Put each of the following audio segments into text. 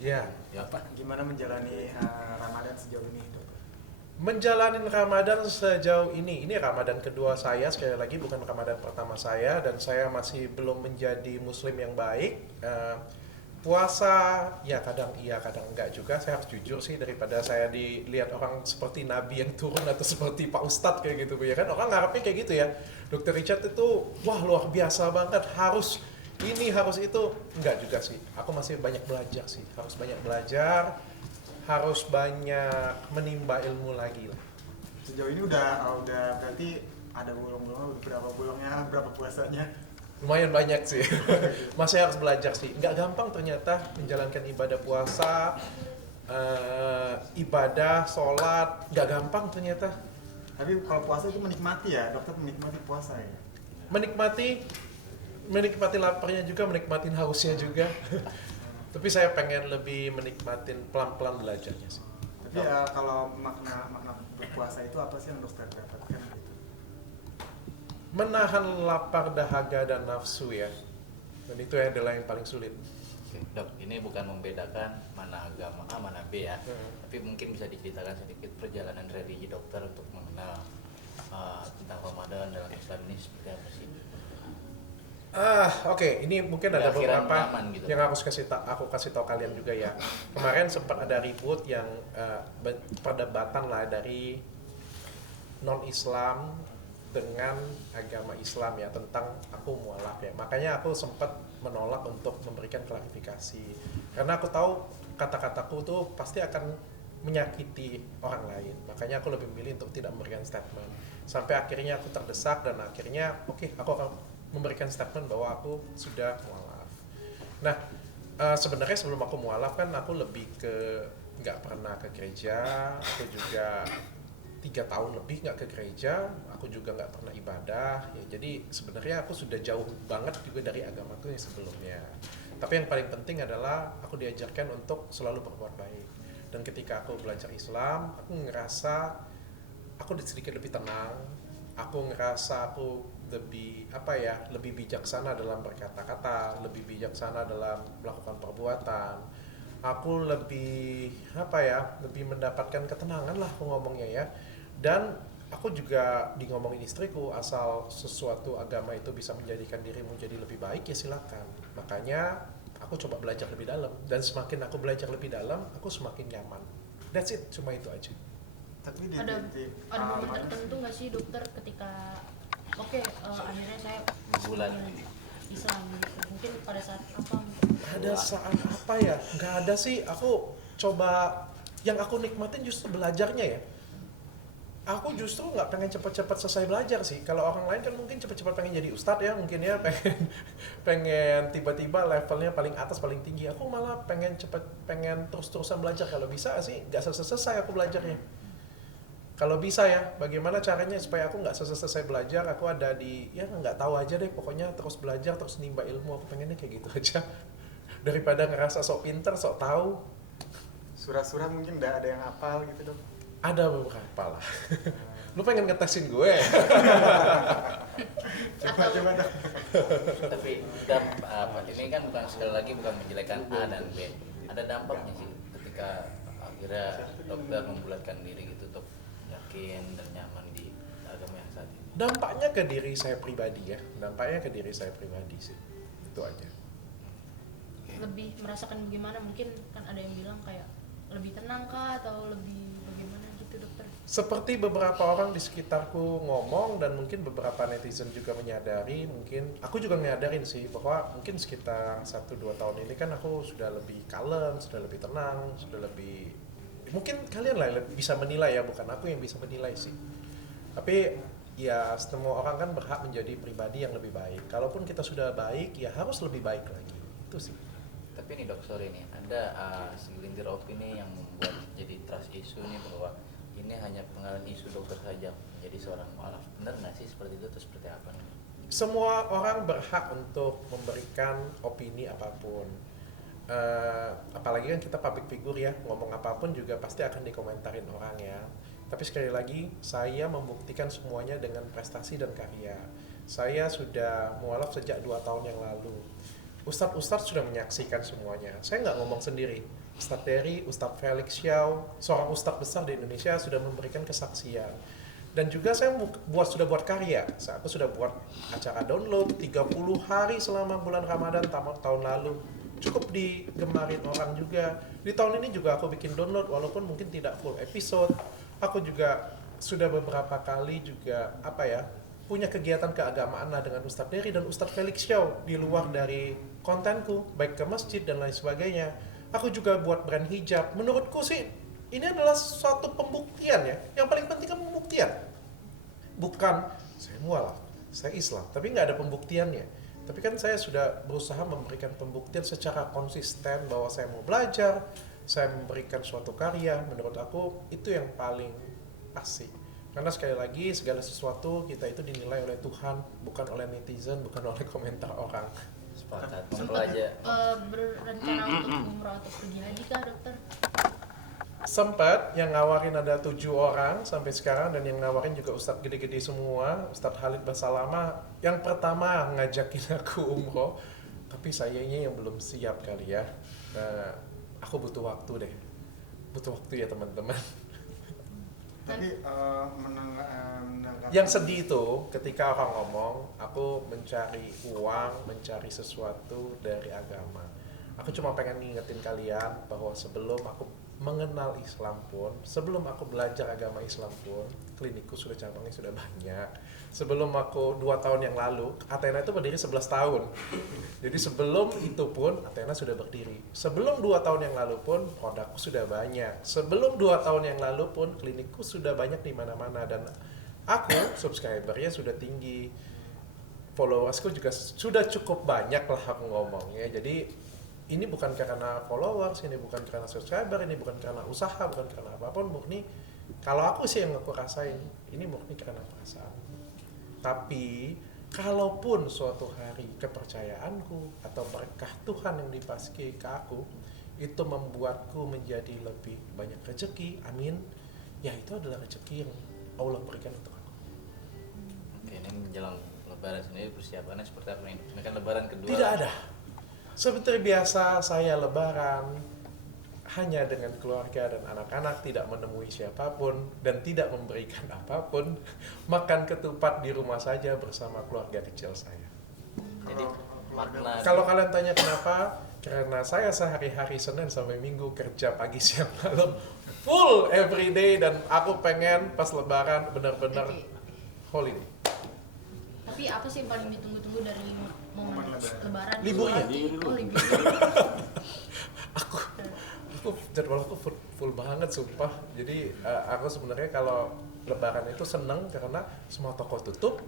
Ya, Ya. Pak, gimana menjalani Ramadan sejauh ini, dokter? menjalani Ramadan sejauh ini Ramadan kedua saya, sekali lagi bukan Ramadan pertama saya, dan saya masih belum menjadi Muslim yang baik. Puasa, ya kadang iya, kadang enggak juga. Saya harus jujur sih, daripada saya dilihat orang seperti Nabi yang turun atau seperti Pak Ustadz kayak gitu, ya kan? Orang ngarepnya kayak gitu ya. Dokter Richard itu, wah luar biasa banget, harus ini, harus itu. Enggak juga sih. Aku masih banyak belajar sih. Harus banyak belajar, harus banyak menimba ilmu lagi lah. Sejauh ini udah berarti ada bolong-bolong, berapa bolongnya, berapa puasanya? Lumayan banyak sih. Masih harus belajar sih. Nggak gampang ternyata menjalankan ibadah puasa, ibadah, sholat. Nggak gampang ternyata. Tapi kalau puasa itu menikmati ya, dokter menikmati puasa ya? Menikmati, menikmati laparnya juga, menikmatin hausnya juga. Tapi saya pengen lebih menikmatin pelan-pelan belajarnya sih. Tapi kalau makna berpuasa itu apa sih yang dokter dapatkan gitu? Menahan lapar, dahaga, dan nafsu ya. Dan itu adalah yang paling sulit. Oke, Dok, ini bukan membedakan mana agama A, mana B ya. Tapi mungkin bisa diceritakan sedikit perjalanan religi dokter untuk mengenal tentang Ramadan dalam Islam ini seperti apa sih? Oke. Ini mungkin ada Kira-kira beberapa nyaman gitu. yang aku kasih tahu kalian juga ya. Kemarin sempat ada ribut yang perdebatan lah dari non-Islam dengan agama Islam ya, tentang aku mualaf ya. Makanya aku sempat menolak untuk memberikan klarifikasi, karena aku tahu kata-kataku tuh pasti akan menyakiti orang lain. Makanya aku lebih memilih untuk tidak memberikan statement. Sampai akhirnya aku terdesak, dan akhirnya oke, aku akan memberikan statement bahwa aku sudah mualaf. Nah, sebenarnya sebelum aku mualaf kan aku lebih ke nggak pernah ke gereja. Aku juga 3 tahun lebih nggak ke gereja. Aku juga nggak pernah ibadah ya. Jadi sebenarnya aku sudah jauh banget juga dari agamaku yang sebelumnya. Tapi yang paling penting adalah aku diajarkan untuk selalu berbuat baik. Dan ketika aku belajar Islam, aku ngerasa aku sedikit lebih tenang. Aku ngerasa aku lebih bijaksana dalam berkata-kata, lebih bijaksana dalam melakukan perbuatan. Aku lebih mendapatkan ketenangan lah aku ngomongnya ya. Dan aku juga ngomongin istriku, asal sesuatu agama itu bisa menjadikan dirimu jadi lebih baik ya silakan. Makanya aku coba belajar lebih dalam, dan semakin aku belajar lebih dalam, aku semakin nyaman. That's it, cuma itu aja. Tapi ada momen tertentu nggak sih dokter ketika akhirnya saya Bulan Islam gitu, mungkin pada saat apa? Ada saat apa ya? Nggak ada sih. Aku coba, yang aku nikmatin justru belajarnya ya. Aku justru nggak pengen cepat-cepat selesai belajar sih. Kalau orang lain kan mungkin cepat-cepat pengen jadi ustadz ya, mungkin ya, pengen tiba-tiba levelnya paling atas, paling tinggi. Aku malah pengen terus-terusan belajar. Kalau bisa sih nggak selesai aku belajarnya. Kalau bisa ya, bagaimana caranya supaya aku nggak selesai belajar, aku ada nggak tahu aja deh, pokoknya terus belajar, terus nimba ilmu. Aku pengennya kayak gitu aja. Daripada ngerasa sok pinter, sok tahu. Surah-surah mungkin udah ada yang hafal gitu, dok? Ada beberapa lah. Lu pengen ngetesin gue? Coba dok. Tapi ini kan bukan, sekali lagi bukan menjelekkan A dan B. Ada dampaknya sih ketika akhirnya dokter membulatkan diri gitu untuk yakin dan nyaman di agama yang saat ini. Dampaknya ke diri saya pribadi ya. Dampaknya ke diri saya pribadi sih. Itu aja. Lebih merasakan bagaimana? Mungkin kan ada yang bilang kayak lebih tenang kah atau lebih bagaimana gitu dokter? Seperti beberapa orang di sekitarku ngomong, dan mungkin beberapa netizen juga menyadari, mungkin aku juga menyadarin sih, bahwa mungkin sekitar 1-2 tahun ini kan aku sudah lebih kalem, sudah lebih tenang, sudah lebih, mungkin kalian lah bisa menilai ya, bukan aku yang bisa menilai sih. Tapi ya semua orang kan berhak menjadi pribadi yang lebih baik. Kalaupun kita sudah baik, ya harus lebih baik lagi. Itu sih. Tapi nih dok, sorry nih, ada segelintir opini yang membuat jadi trust isu nih bahwa ini hanya pengalihan isu dokter saja menjadi seorang mualaf. Benar nggak sih seperti itu atau seperti apa nih? Semua orang berhak untuk memberikan opini apapun. Apalagi kan kita public figure ya, ngomong apapun juga pasti akan dikomentarin orang ya. Tapi sekali lagi, saya membuktikan semuanya dengan prestasi dan karya. Saya sudah mualaf sejak 2 tahun yang lalu. Ustadz-ustadz sudah menyaksikan semuanya. Saya nggak ngomong sendiri. Ustadz Dery, Ustadz Felix Xiao, seorang ustadz besar di Indonesia sudah memberikan kesaksian. Dan juga saya sudah buat karya. Aku sudah buat acara download 30 hari selama bulan Ramadan tahun lalu. Cukup digemarin orang juga. Di tahun ini juga aku bikin download walaupun mungkin tidak full episode. Aku juga sudah beberapa kali juga punya kegiatan keagamaan lah dengan Ustadz Dery dan Ustadz Felix Xiao di luar dari kontenku, baik ke masjid dan lain sebagainya. Aku juga buat brand hijab. Menurutku sih ini adalah suatu pembuktian ya. Yang paling penting kan pembuktian. Bukan saya mualaf, saya Islam, tapi nggak ada pembuktiannya. Tapi kan saya sudah berusaha memberikan pembuktian secara konsisten bahwa saya mau belajar, saya memberikan suatu karya. Menurut aku itu yang paling pasti. Karena sekali lagi segala sesuatu kita itu dinilai oleh Tuhan, bukan oleh netizen, bukan oleh komentar orang. Sepakat. Sempat berencana untuk umroh atau pergi haji kah dokter? Sempat, yang ngawarin ada 7 orang sampai sekarang, dan yang ngawarin juga ustadz gede-gede semua. Ustadz Khalid Basalama yang pertama ngajakin aku umroh, tapi sayangnya yang belum siap kali ya. Nah, aku butuh waktu deh, butuh waktu ya teman-teman. Tapi menanggapi Yang sedih itu ketika orang ngomong aku mencari uang, mencari sesuatu dari agama. Aku cuma pengen ngingetin kalian bahwa sebelum aku mengenal Islam pun, sebelum aku belajar agama Islam pun, klinikku sudah cabangnya sudah banyak. Sebelum aku 2 tahun yang lalu, Athena itu berdiri 11 tahun. Jadi sebelum itu pun Athena sudah berdiri. Sebelum 2 tahun yang lalu pun produkku sudah banyak. Sebelum 2 tahun yang lalu pun klinikku sudah banyak di mana-mana, dan aku subscribernya sudah tinggi. Followersku juga sudah cukup banyak lah aku ngomong ya. Jadi ini bukan karena followers, ini bukan karena subscriber, ini bukan karena usaha, bukan karena apapun, murni kalau aku sih yang aku rasain, ini murni karena perasaan. Tapi kalaupun suatu hari kepercayaanku atau berkah Tuhan yang dipaskai ke aku itu membuatku menjadi lebih banyak rezeki, amin, ya itu adalah rezeki yang Allah berikan untuk aku. Oke, ini menjelang Lebaran sendiri persiapannya seperti apa ini? Ini kan Lebaran kedua. Tidak ada. Seperti biasa saya lebaran hanya dengan keluarga dan anak-anak, tidak menemui siapapun dan tidak memberikan apapun, makan ketupat di rumah saja bersama keluarga kecil saya. Jadi makna Kalau kalian tanya kenapa, karena saya sehari-hari Senin sampai Minggu kerja pagi siang malam full everyday, dan aku pengen pas lebaran benar-benar Oke. holiday. Tapi apa sih yang paling ditunggu-tunggu dari momen Momen lebaran? Liburnya. Oh, libur. Aku jadwal aku full banget sumpah. Jadi aku sebenarnya kalau lebaran itu seneng karena semua toko tutup,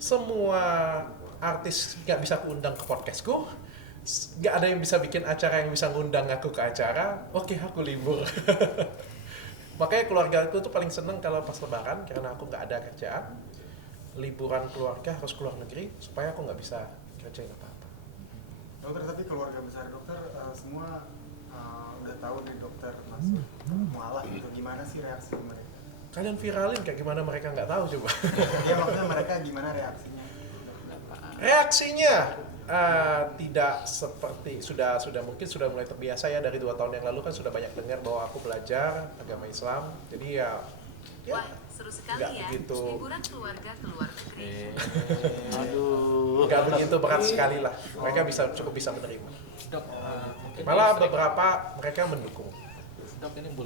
semua artis nggak bisa kuundang ke podcastku, nggak ada yang bisa bikin acara yang bisa ngundang aku ke acara. Oke, aku libur. Makanya keluarga aku tuh paling seneng kalau pas lebaran karena aku nggak ada kerjaan. Liburan keluarga harus keluar negeri supaya aku nggak bisa kerjain apa-apa. dokter, tapi keluarga besar dokter semua udah tahu nih dokter masuk mualaf gitu, gimana sih reaksi mereka? Kalian viralin kayak gimana mereka nggak tahu coba. Ya maksudnya mereka gimana reaksinya? Reaksinya tidak seperti sudah mungkin sudah mulai terbiasa ya, dari 2 tahun yang lalu kan sudah banyak dengar bahwa aku belajar agama Islam. Jadi ya Wah, seru sekali nggak ya. begitu. Liburan keluarga ke luar negeri. aduh. nggak begitu berat sekali lah. Mereka cukup bisa menerima. Dok, mungkin Malah sering- beberapa mereka mendukung. Dok, ini boleh